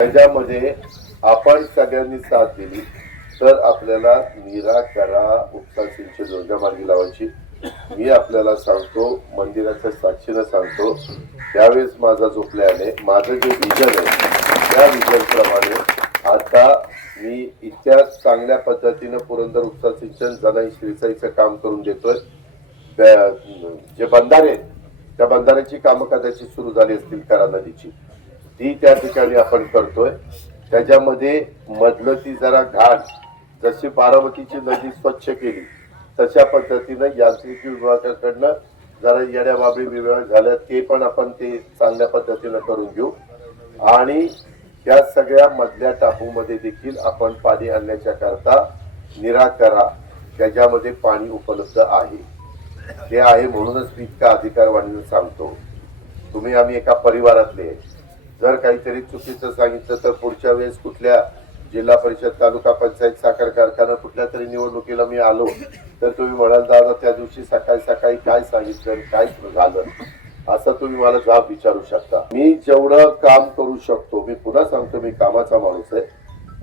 त्याच्यामध्ये आपण सगळ्यांनी साथ दिली तर आपल्याला निराकरा उपसा सिंचन योजना मार्गी लावायची. मी आपल्याला सांगतो मंदिराच्या साक्षीनं सांगतो त्यावेळेस माझा जो प्लॅन आहे माझं जे विजन आहे त्या विजन प्रमाणे आता मी इतक्या चांगल्या पद्धतीनं पुरंदर उपसा सिंचन जनाई श्रीसाईचं काम करून देतोय. त्या- जे बंधारे आहेत, त्या बंधाऱ्याची कामं कदाचित सुरू झाली असतील करा नदीची. ती त्या ठिकाणी आपण करतोय. त्याच्यामध्ये मधलं ती जरा घाट जशी बारामतीची नदी स्वच्छ केली तशा पद्धतीनं यांत्रिकी विभागाकडनं जरा येड्या बाबी विभाग झाल्या ते पण आपण ते चांगल्या पद्धतीनं करून घेऊ. आणि या सगळ्या मधल्या टापूमध्ये देखील आपण पाणी आणण्याच्या करता निराकरा त्याच्यामध्ये पाणी उपलब्ध आहे. हे आहे म्हणूनच मी इतका अधिकार वाढीनं सांगतो. तुम्ही आम्ही एका परिवारातले आहे. जर काहीतरी चुकीचं सांगितलं तर पुढच्या वेळेस कुठल्या जिल्हा परिषद तालुका पंचायत साखर कारखाना कुठल्या तरी निवडणुकीला मी आलो तर तुम्ही म्हणाल दादा त्या दिवशी सकाळी सकाळी काय सांगितलं काय झालं? असं तुम्ही मला जाब विचारू शकता. मी जेवढं काम करू शकतो मी पुन्हा सांगतो मी कामाचा माणूस आहे.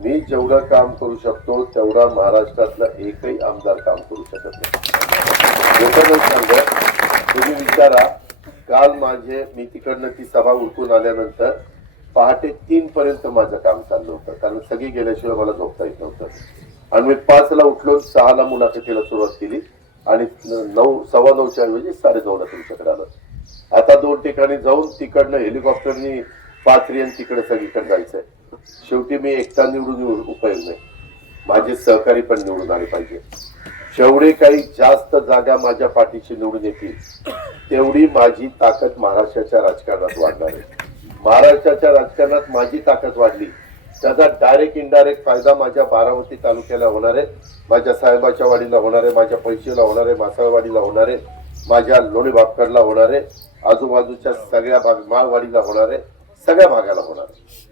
मी जेवढं काम करू शकतो तेवढा महाराष्ट्रातला एकही आमदार काम करू शकत नाही. सांग तुम्ही विचारा काल माझे मी तिकडनं ती सभा उरकून आल्यानंतर पहाटे तीन पर्यंत माझं काम चाललं होतं. कारण सगळी गेल्याशिवाय मला झोपता येत नव्हतं. आणि मी पाचला उठलो सहाला मुलाखतीला सुरुवात केली. आणि नऊ सव्वा नऊच्या ऐवजी साडे नऊला तुमच्याकडे आलं. आता दोन ठिकाणी जाऊन तिकडनं हेलिकॉप्टरनी पाथरी आणि तिकडे सगळीकडे जायचंय. शेवटी मी एकटा निवडून येऊन उपयोग नाही. माझे सहकारी पण निवडून आले पाहिजे. जेवढे काही जास्त जागा माझ्या पाठीशी निवडून येतील तेवढी माझी ताकद महाराष्ट्राच्या राजकारणात वाढणार आहे. महाराष्ट्राच्या राजकारणात माझी ताकद वाढली. त्याचा डायरेक्ट इनडायरेक्ट फायदा माझ्या बारामती तालुक्याला होणार आहे माझ्या साहेबाच्या वाडीला होणार आहे माझ्या पैशीला होणार आहे मासाळवाडीला होणार आहे माझ्या लोणी भापकरला होणार आहे आजूबाजूच्या सगळ्या भाग माळवाडीला होणार आहे सगळ्या भागाला होणार आहे.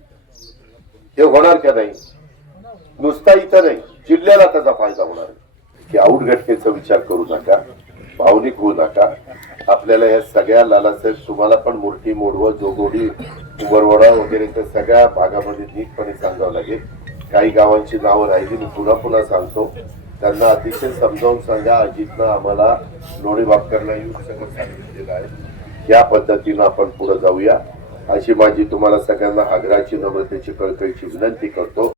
हे होणार का नाही? नुसता इथं नाही जिल्ह्याला त्याचा फायदा होणार आहे. की आऊट घटनेचा विचार करू नका भावनिक होऊ नका. आपल्याला या सगळ्या लालासाहेब तुम्हाला पण मूर्ती मोडवं जोगोडी उमरवडा वगैरे त्या सगळ्या भागामध्ये नीटपणे सांगावं लागेल. काही गावांची नावं राहिली मी पुन्हा पुन्हा सांगतो. त्यांना अतिशय समजावून सांगा अजितनं आम्हाला लोणी भापकरला येऊन सगळं सांगितलेलं आहे. या पद्धतीनं आपण पुढे जाऊया. अशी माझी तुम्हाला सगळ्यांना आग्रहाची नम्रतेची कळकळीची विनंती करतो.